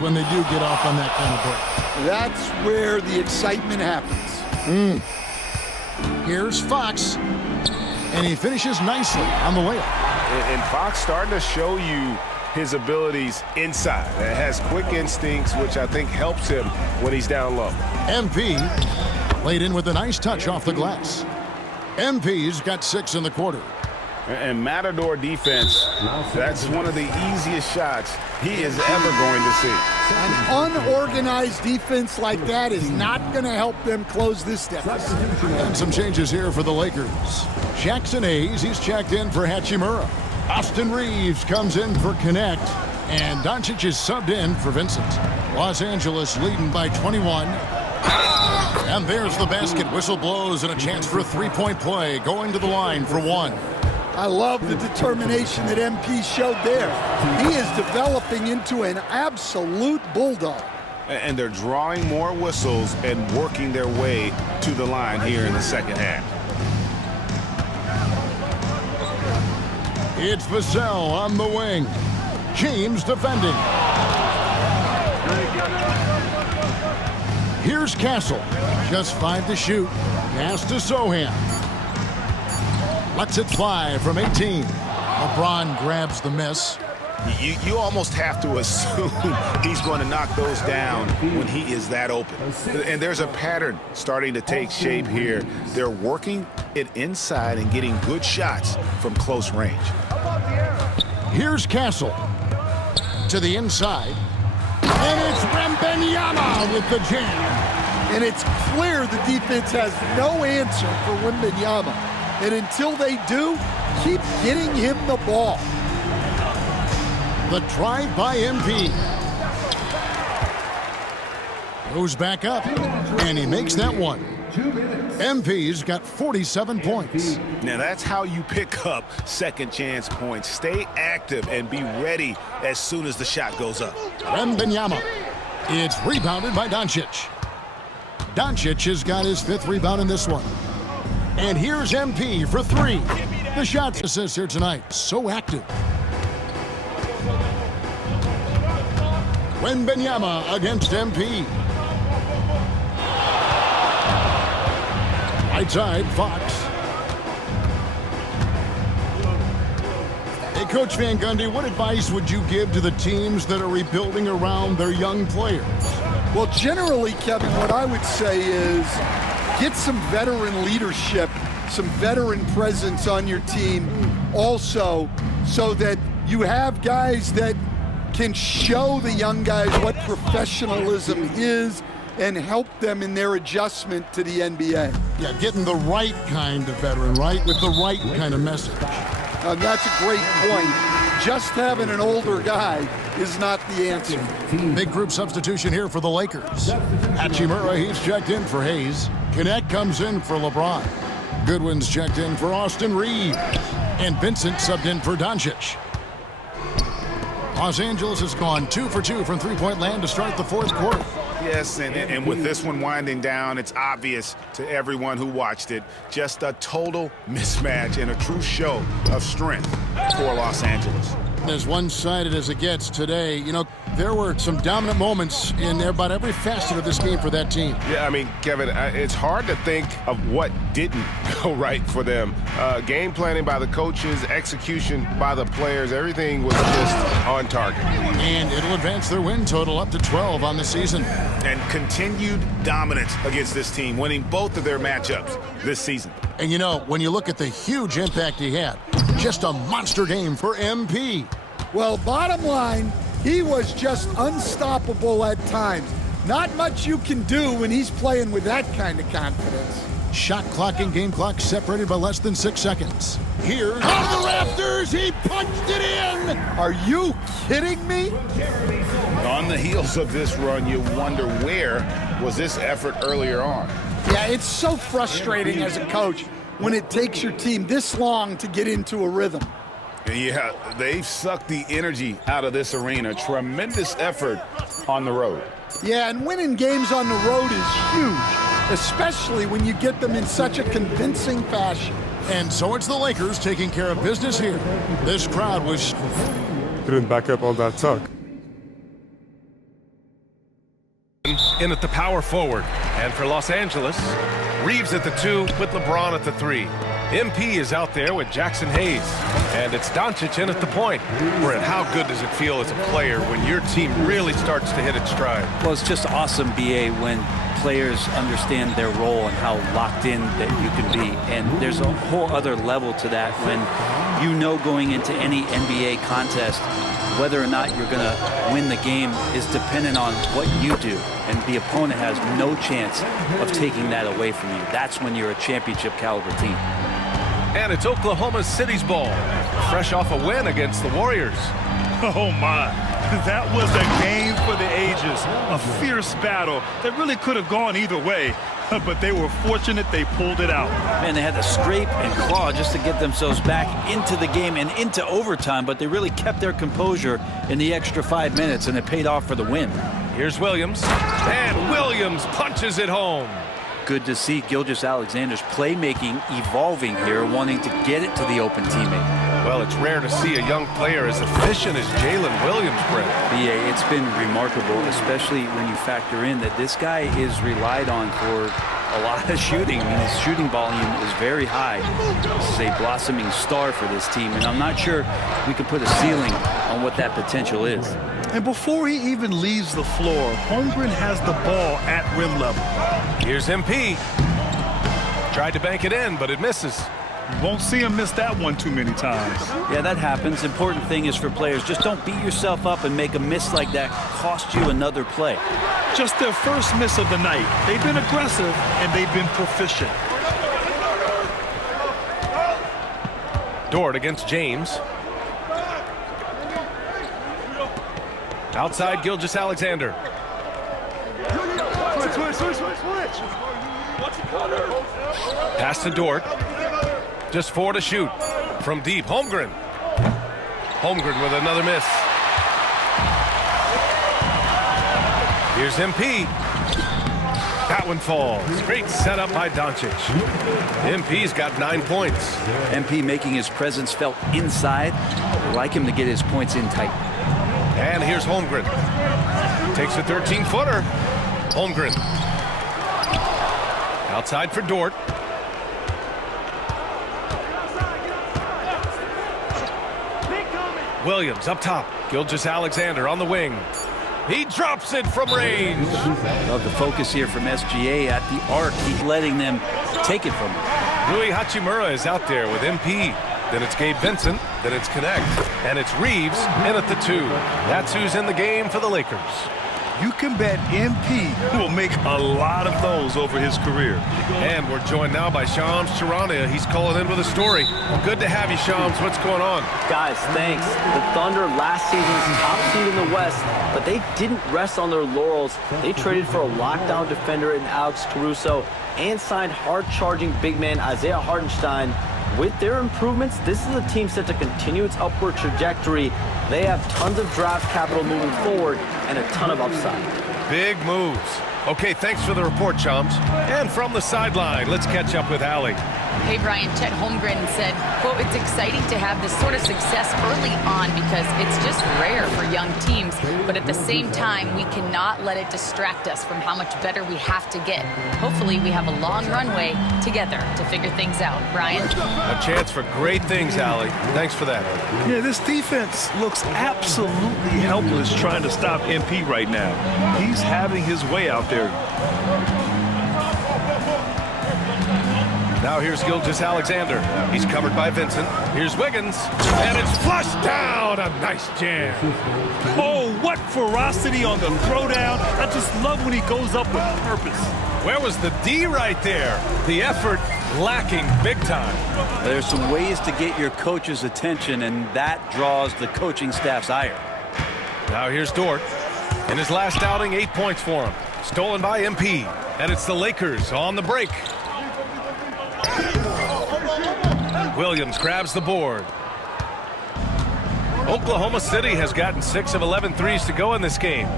when they do get off on that kind of break. That's where the excitement happens. Here's Fox, and he finishes nicely on the layup. And Fox starting to show you his abilities inside. It has quick instincts, which I think helps him when he's down low. MP laid in with a nice touch off the glass. MP's got 6 in the quarter. And Matador defense, that's one of the easiest shots he is ever going to see. An unorganized defense like that is not going to help them close this deficit. And some changes here for the Lakers. Jackson Hayes, he's checked in for Hachimura. Austin Reeves comes in for Connect. And Doncic is subbed in for Vincent. Los Angeles leading by 21. And there's the basket. Whistle blows and a chance for a three-point play. Going to the line for 1. I love the determination that MP showed there. He is developing into an absolute bulldog. And they're drawing more whistles and working their way to the line here in the second half. It's Vassell on the wing. James defending. Here's Castle. Just 5 to shoot. Pass to Sohan. Lets it fly from 18. LeBron grabs the miss. You almost have to assume he's going to knock those down when he is that open. And there's a pattern starting to take shape here. They're working it inside and getting good shots from close range. Here's Castle to the inside. And it's Wembanyama with the jam. And it's clear the defense has no answer for Wembanyama. And until they do, keep getting him the ball. The drive by MP. Goes back up, and he makes that one. MP's got 47 points. Now that's how you pick up second chance points. Stay active and be ready as soon as the shot goes up. Wembanyama. It's rebounded by Doncic. Doncic has got his 5th rebound in this one. And here's MP for 3. The shot assist here tonight. So active. Wembanyama against MP. Right side, Fox. Hey, Coach Van Gundy, what advice would you give to the teams that are rebuilding around their young players? Well, generally, Kevin, what I would say is get some veteran leadership, some veteran presence on your team also, so that you have guys that can show the young guys what professionalism is and help them in their adjustment to the NBA. Yeah, getting the right kind of veteran, right? With the right kind of message. That's a great point. Just having an older guy is not the answer. Big group substitution here for the Lakers. Hachimura, he's checked in for Hayes. Connect comes in for LeBron. Goodwin's checked in for Austin Reeves. And Vincent subbed in for Doncic. Los Angeles has gone 2 for 2 from three-point land to start the 4th quarter. Yes, and with this one winding down, it's obvious to everyone who watched it, just a total mismatch and a true show of strength for Los Angeles. As one-sided as it gets today, you know, there were some dominant moments in about every facet of this game for that team. Yeah, I mean, Kevin, it's hard to think of what didn't go right for them. Game planning by the coaches, execution by the players, everything was just on target. And it'll advance their win total up to 12 on the season. And continued dominance against this team, winning both of their matchups this season. And you know, when you look at the huge impact he had, just a monster game for MP. Well, bottom line, he was just unstoppable at times. Not much you can do when he's playing with that kind of confidence. Shot clock and game clock separated by less than 6 seconds. Here's on the rafters, he punched it in! Are you kidding me? On the heels of this run, you wonder where was this effort earlier on? Yeah, it's so frustrating as a coach when it takes your team this long to get into a rhythm. Yeah, they've sucked the energy out of this arena. Tremendous effort on the road. Yeah, and winning games on the road is huge, especially when you get them in such a convincing fashion. And so it's the Lakers taking care of business here. This crowd was... Couldn't back up all that talk. in at the power forward. And for Los Angeles, Reeves at the 2 with LeBron at the 3. MP is out there with Jackson Hayes. And it's Doncic in at the point. Brent, how good does it feel as a player when your team really starts to hit its stride? Well, it's just awesome, BA, when players understand their role and how locked in that you can be. And there's a whole other level to that when you know going into any NBA contest whether or not you're going to win the game is dependent on what you do. And the opponent has no chance of taking that away from you. That's when you're a championship caliber team. And it's Oklahoma City's ball, fresh off a win against the Warriors. Oh my, that was a game for the ages, a fierce battle that really could have gone either way, but they were fortunate they pulled it out. Man, they had to scrape and claw just to get themselves back into the game and into overtime, but they really kept their composure in the extra 5 minutes, and it paid off for the win. Here's Williams, and Williams punches it home. Good to see Gilgeous-Alexander's playmaking evolving here, wanting to get it to the open teammate. Well, it's rare to see a young player as efficient as Jalen Williams, Brent. Yeah, it's been remarkable, especially when you factor in that this guy is relied on for a lot of shooting. I mean, his shooting volume is very high. This is a blossoming star for this team, and I'm not sure we can put a ceiling on what that potential is. And before he even leaves the floor, Holmgren has the ball at rim level. Here's MP. Tried to bank it in, but it misses. You won't see him miss that one too many times. Yeah, that happens. Important thing is for players, just don't beat yourself up and make a miss like that cost you another play. Just their first miss of the night. They've been aggressive and they've been proficient. Dort against James. Outside Gilgeous-Alexander. Pass to Dort. Just 4 to shoot. From deep, Holmgren. Holmgren with another miss. Here's MP. That one falls. Great setup by Doncic. MP's got 9 points. MP making his presence felt inside. I'd like him to get his points in tight. And here's Holmgren. Takes a 13-footer. Holmgren. Outside for Dort. Williams up top. Gilgeous-Alexander on the wing. He drops it from range. Love the focus here from SGA at the arc. He's letting them take it from him. Rui Hachimura is out there with MP. Then it's Gabe Vincent. Then it's Connect. And it's Reeves in at the 2. That's who's in the game for the Lakers. You can bet MP will make a lot of those over his career. And we're joined now by Shams Charania. He's calling in with a story. Well, good to have you, Shams. What's going on? Guys, thanks. The Thunder last season's top seed in the West, but they didn't rest on their laurels. They traded for a lockdown defender in Alex Caruso and signed hard-charging big man Isaiah Hartenstein. With their improvements, this is a team set to continue its upward trajectory. They have tons of draft capital moving forward and a ton of upside. Big moves. Okay, thanks for the report, Shams. And from the sideline, let's catch up with Allie. Hey, Brian, Chet Holmgren said, quote, "It's exciting to have this sort of success early on because it's just rare for young teams. But at the same time, we cannot let it distract us from how much better we have to get. Hopefully, we have a long runway together to figure things out." Brian? A chance for great things, Allie. Thanks for that. Yeah, this defense looks absolutely helpless trying to stop MP right now. He's having his way out there. Now here's Gilgeous-Alexander. He's covered by Vincent. Here's Wiggins. And it's flushed down. A nice jam. Oh, what ferocity on the throwdown. I just love when he goes up with purpose. Where was the D right there? The effort lacking big time. There's some ways to get your coach's attention, and that draws the coaching staff's ire. Now here's Dort. In his last outing, 8 points for him. Stolen by MP. And it's the Lakers on the break. Williams grabs the board. Oklahoma City has gotten 6 of 11 threes to go in this game.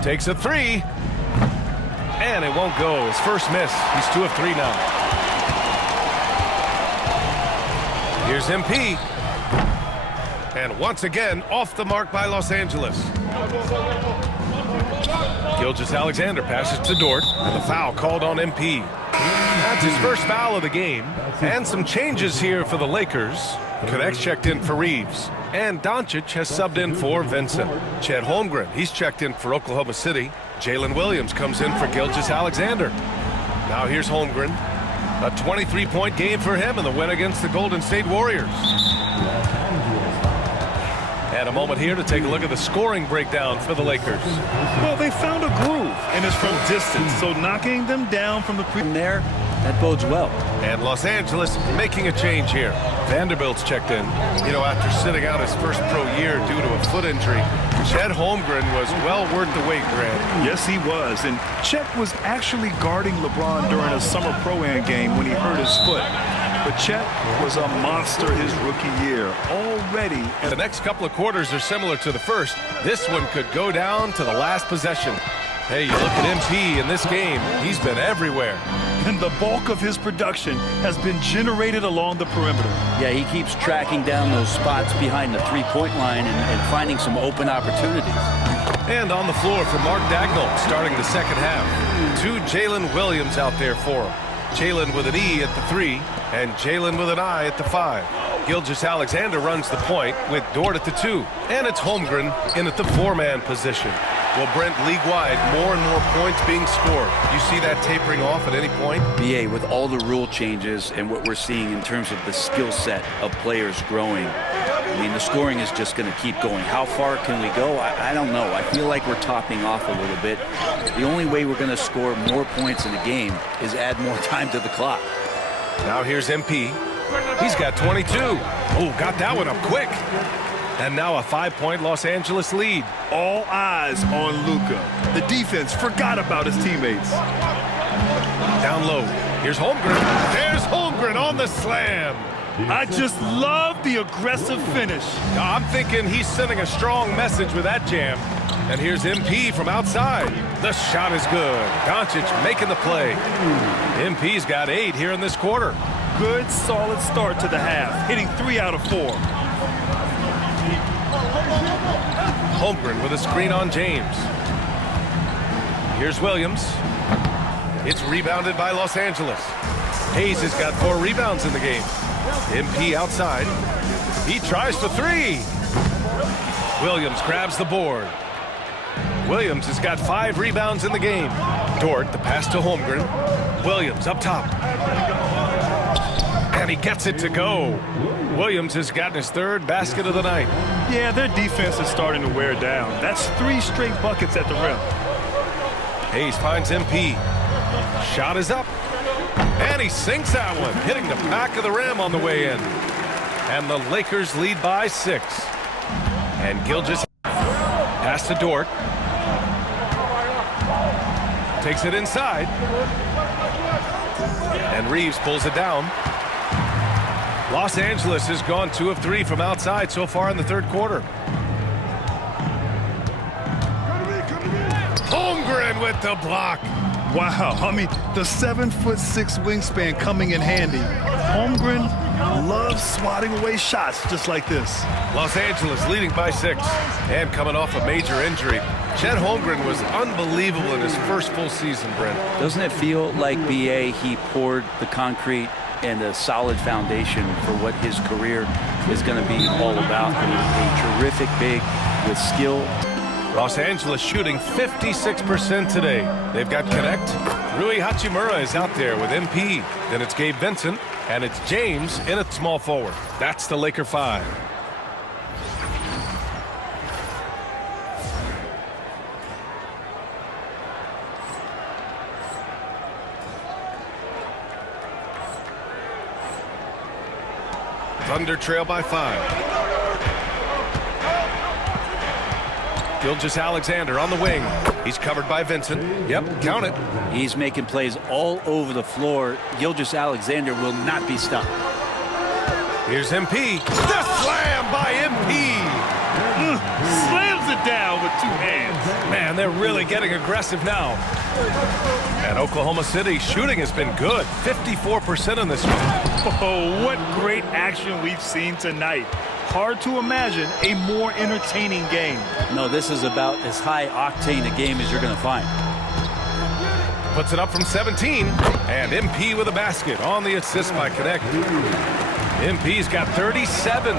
Takes a 3. And it won't go. His first miss. He's 2 of 3 now. Here's MP. And once again, off the mark by Los Angeles. Gilgeous-Alexander passes to Dort, and the foul called on MP. That's his first foul of the game. And some changes here for the Lakers. Connect's checked in for Reeves. And Doncic has subbed in for Vincent. Chet Holmgren, he's checked in for Oklahoma City. Jalen Williams comes in for Gilgeous-Alexander. Now here's Holmgren. A 23-point game for him in the win against the Golden State Warriors. And a moment here to take a look at the scoring breakdown for the Lakers. Well, they found a groove, and it's from distance, so knocking them down from the From there, that bodes well. And Los Angeles making a change here. Vanderbilt's checked in. You know, after sitting out his first pro year due to a foot injury, Chet Holmgren was well worth the wait, Grant. Yes, he was. And Chet was actually guarding LeBron during a summer pro-am game when he hurt his foot. But Chet was a monster his rookie year already. The next couple of quarters are similar to the first. This one could go down to the last possession. Hey, you look at MP in this game, he's been everywhere. And the bulk of his production has been generated along the perimeter. Yeah, he keeps tracking down those spots behind the three-point line and finding some open opportunities. And on the floor for Mark Dagnall starting the second half. 2 Jalen Williams out there for him. Jalen with an E at the 3 and Jalen with an I at the 5. Gilgeous-Alexander runs the point with Dort at the 2. And it's Holmgren in at the 4-man position. Well, Brent, league-wide, more and more points being scored. You see that tapering off at any point? BA, with all the rule changes and what we're seeing in terms of the skill set of players growing, I mean, the scoring is just going to keep going. How far can we go? I don't know. I feel like we're topping off a little bit. The only way we're going to score more points in a game is add more time to the clock. Now here's MP. He's got 22. Oh, got that one up quick. And now a 5-point Los Angeles lead. All eyes on Luka. The defense forgot about his teammates. Down low. Here's Holmgren. There's Holmgren on the slam. I just love the aggressive finish. I'm thinking he's sending a strong message with that jam. And here's MP from outside. The shot is good. Doncic making the play. MP's got 8 here in this quarter. Good, solid start to the half, hitting 3 out of 4. Holmgren with a screen on James. Here's Williams. It's rebounded by Los Angeles. Hayes has got 4 rebounds in the game. MP outside. He tries for 3. Williams grabs the board. Williams has got 5 rebounds in the game. Dort, the pass to Holmgren. Williams up top. And he gets it to go. Williams has gotten his 3rd basket of the night. Yeah, their defense is starting to wear down. That's 3 straight buckets at the rim. Hayes finds MP. Shot is up. And he sinks that one, hitting the back of the rim on the way in. And the Lakers lead by 6. And Gilgeous pass to Dort. Takes it inside. And Reeves pulls it down. Los Angeles has gone 2 of 3 from outside so far in the 3rd quarter. Holmgren with the block. Wow, I mean, the 7'6" wingspan coming in handy. Holmgren loves swatting away shots just like this. Los Angeles leading by 6 and coming off a major injury. Chet Holmgren was unbelievable in his first full season, Brent. Doesn't it feel like, BA, he poured the concrete and a solid foundation for what his career is going to be all about? A terrific big with skill. Los Angeles shooting 56% today. They've got Connect. Rui Hachimura is out there with MP. Then it's Gabe Vincent, and it's James in at small forward. That's the Laker 5. Thunder trail by 5. Gilgeous-Alexander on the wing. He's covered by Vincent. Yep, count it. He's making plays all over the floor. Gilgeous-Alexander will not be stopped. Here's MP. The slam by MP. Slams it down with 2 hands. Man, they're really getting aggressive now. And Oklahoma City shooting has been good. 54% in this one. Oh, what great action we've seen tonight. hard to imagine a more entertaining game. No, this is about as high octane a game as you're going to find. Puts it up from 17, and MP with a basket on the assist by Connect. MP's got 37.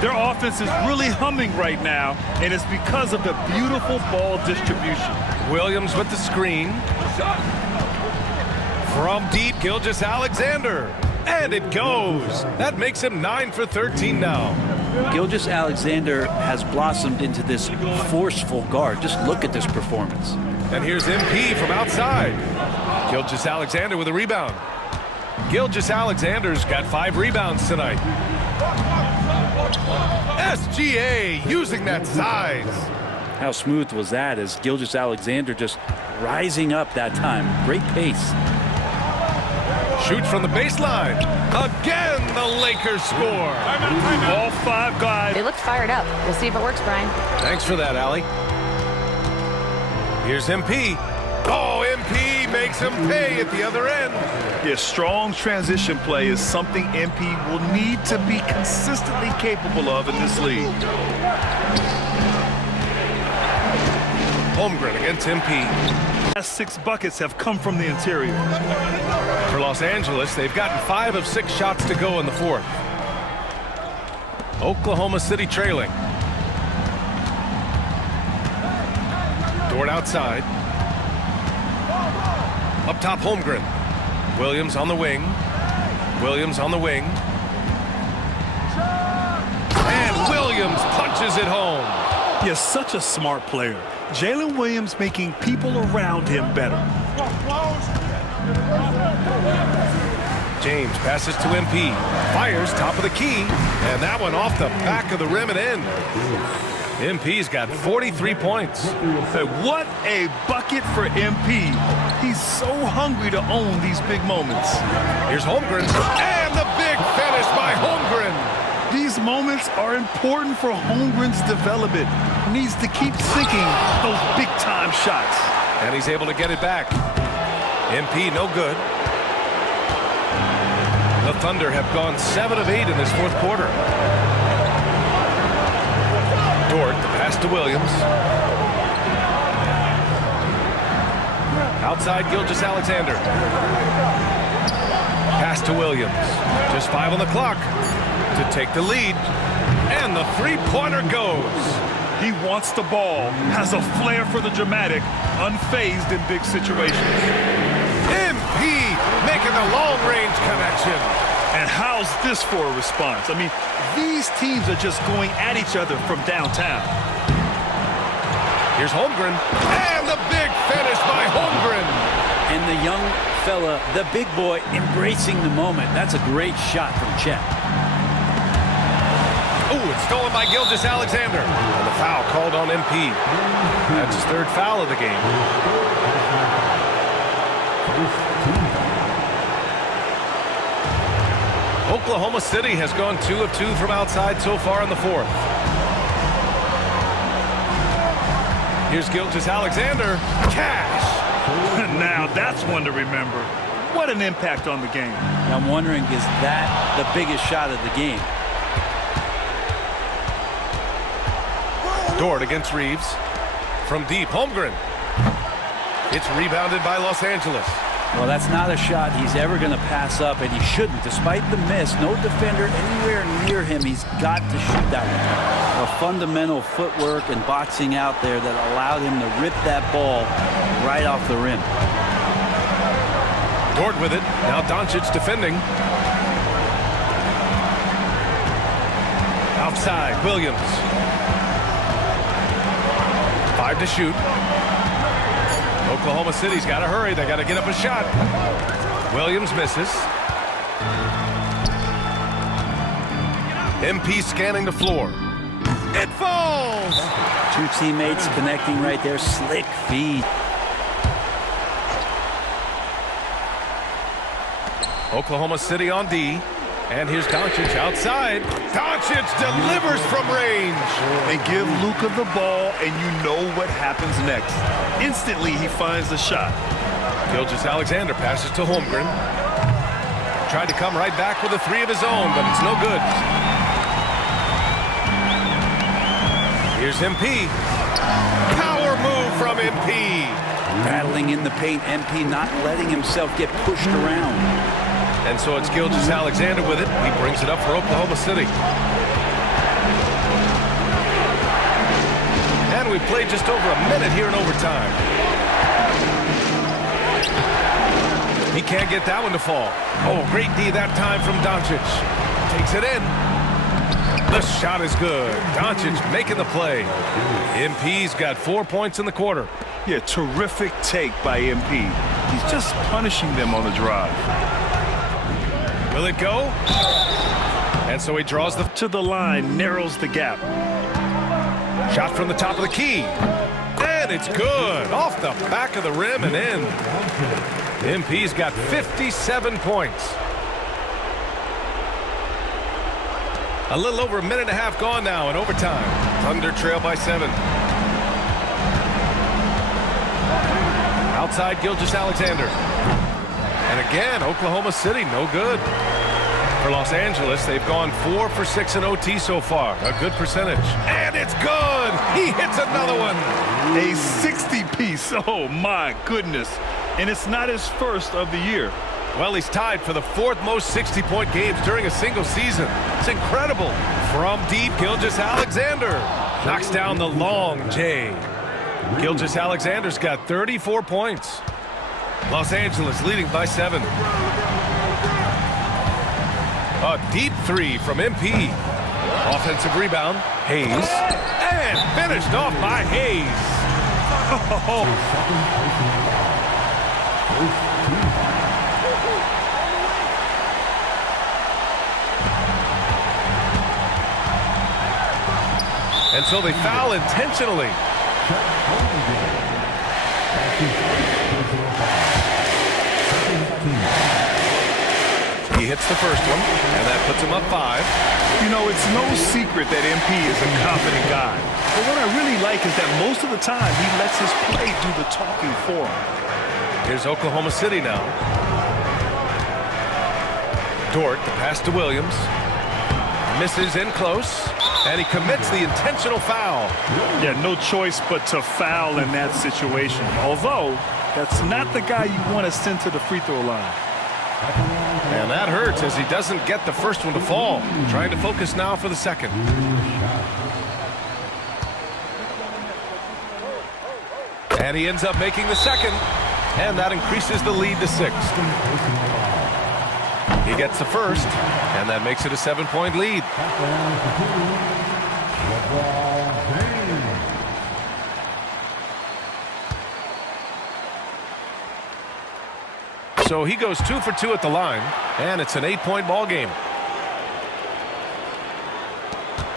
Their offense is really humming right now, and it's because of the beautiful ball distribution. Williams with the screen. From deep, Gilgeous-Alexander. And it goes. That makes him 9 for 13 now. Gilgeous-Alexander has blossomed into this forceful guard. Just look at this performance. And here's MP from outside. Gilgeous-Alexander with a rebound. Gilgeous-Alexander's got 5 rebounds tonight. SGA using that size. How smooth was that as Gilgeous-Alexander just rising up that time. Great pace. Shoots from the baseline. Again, the Lakers score. All 5 guys. They looked fired up. We'll see if it works, Brian. Thanks for that, Allie. Here's MP. Oh, MP makes him pay at the other end. Yeah, strong transition play is something MP will need to be consistently capable of in this league. Holmgren against MP. Last 6 buckets have come from the interior. For Los Angeles, they've gotten 5 of 6 shots to go in the 4th. Oklahoma City trailing. Dort outside. Up top, Holmgren. Williams on the wing. Williams on the wing. And Williams punches it home. He's such a smart player. Jalen Williams making people around him better. James passes to MP. Fires top of the key. And that one off the back of the rim and in. MP's got 43 points. What a bucket for MP. He's so hungry to own these big moments. Here's Holmgren. And the big finish by Holmgren. These moments are important for Holmgren's development. He needs to keep sinking those big-time shots. And he's able to get it back. MP no good. The Thunder have gone 7 of 8 in this 4th quarter. Dort, the pass to Williams. Outside Gilgeous-Alexander. Pass to Williams. Just 5 on the clock to take the lead. And the 3-pointer goes. He wants the ball, has a flair for the dramatic, unfazed in big situations. MP making the long-range connection. And how's this for a response? I mean, these teams are just going at each other from downtown. Here's Holmgren. And the big finish by Holmgren. And the young fella, the big boy, embracing the moment. That's a great shot from Chet. Oh, it's stolen by Gilgeous-Alexander. And the foul called on MP. That's his 3rd foul of the game. Oklahoma City has gone 2 of 2 from outside so far in the 4th. Here's Gilgeous-Alexander. Cash! Now that's one to remember. What an impact on the game. I'm wondering, is that the biggest shot of the game? Dort against Reeves. From deep, Holmgren. It's rebounded by Los Angeles. Well, that's not a shot he's ever going to pass up, and he shouldn't. Despite the miss, no defender anywhere near him. He's got to shoot that one. A fundamental footwork and boxing out there that allowed him to rip that ball right off the rim. Dort with it. Now Doncic defending. Outside, Williams. 5 to shoot. Oklahoma City's got to hurry. They got to get up a shot. Williams misses. MP scanning the floor. It falls! 2 teammates connecting right there. Slick feed. Oklahoma City on D. And here's Doncic outside. Doncic delivers from range. They give Luka the ball, and you know what happens next. Instantly, he finds the shot. Gilgeous-Alexander passes to Holmgren. Tried to come right back with a 3 of his own, but it's no good. Here's MP. Power move from MP. Battling in the paint, MP not letting himself get pushed around. And so it's Gilgeous-Alexander with it. He brings it up for Oklahoma City. And we played just over a minute here in overtime. He can't get that one to fall. Oh, great D that time from Doncic. Takes it in. The shot is good. Doncic making the play. MP's got 4 points in the quarter. Yeah, terrific take by MP. He's just punishing them on the drive. Will it go? And so he draws to the line, narrows the gap. Shot from the top of the key. And it's good. Off the back of the rim and in. MP's got 57 points. A little over a minute and a half gone now in overtime. Thunder trail by 7. Outside Gilgeous-Alexander. And again, Oklahoma City, no good. For Los Angeles, they've gone 4 for 6 in OT so far. A good percentage. And it's good! He hits another one! A 60-piece. Oh, my goodness. And it's not his first of the year. Well, he's tied for the 4th most 60-point games during a single season. It's incredible. From deep, Gilgeous-Alexander knocks down the long J. Gilgeous-Alexander's got 34 points. Los Angeles leading by 7. A deep 3 from MP. Offensive rebound. Hayes. And finished off by Hayes. And so they foul intentionally. He hits the first one, and that puts him up 5. You know, it's no secret that MP is a confident guy. But what I really like is that most of the time he lets his play do the talking for him. Here's Oklahoma City now. Dort, the pass to Williams. Misses in close, and he commits the intentional foul. Yeah, no choice but to foul in that situation. Although, that's not the guy you want to send to the free throw line. And that hurts as he doesn't get the first one to fall. Trying to focus now for the second. And he ends up making the second. And that increases the lead to 6. He gets the first, and that makes it a 7-point lead. So he goes 2 for 2 at the line, and it's an 8-point ball game.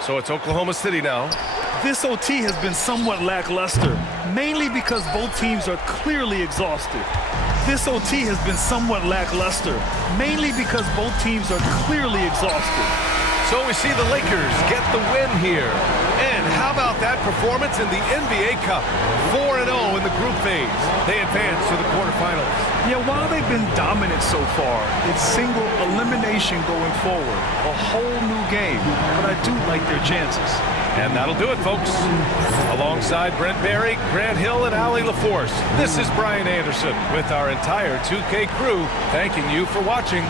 So it's Oklahoma City now. This OT has been somewhat lackluster, mainly because both teams are clearly exhausted. This OT has been somewhat lackluster, mainly because both teams are clearly exhausted. So we see the Lakers get the win here. And how about that performance in the NBA Cup? 4-0 in the group phase. They advance to the quarterfinals. Yeah, while they've been dominant so far, it's single elimination going forward. A whole new game, but I do like their chances. And that'll do it, folks. Alongside Brent Barry, Grant Hill, and Allie LaForce, this is Brian Anderson with our entire 2K crew thanking you for watching.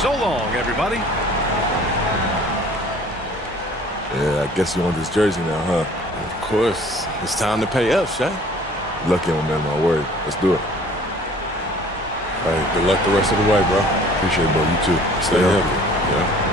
So long, everybody. Yeah, I guess you want this jersey now, huh? Of course. It's time to pay up, Shay. Lucky on that, my word. Let's do it. All right, good luck the rest of the way, bro. Appreciate it, bro. You too. Stay healthy. Yeah.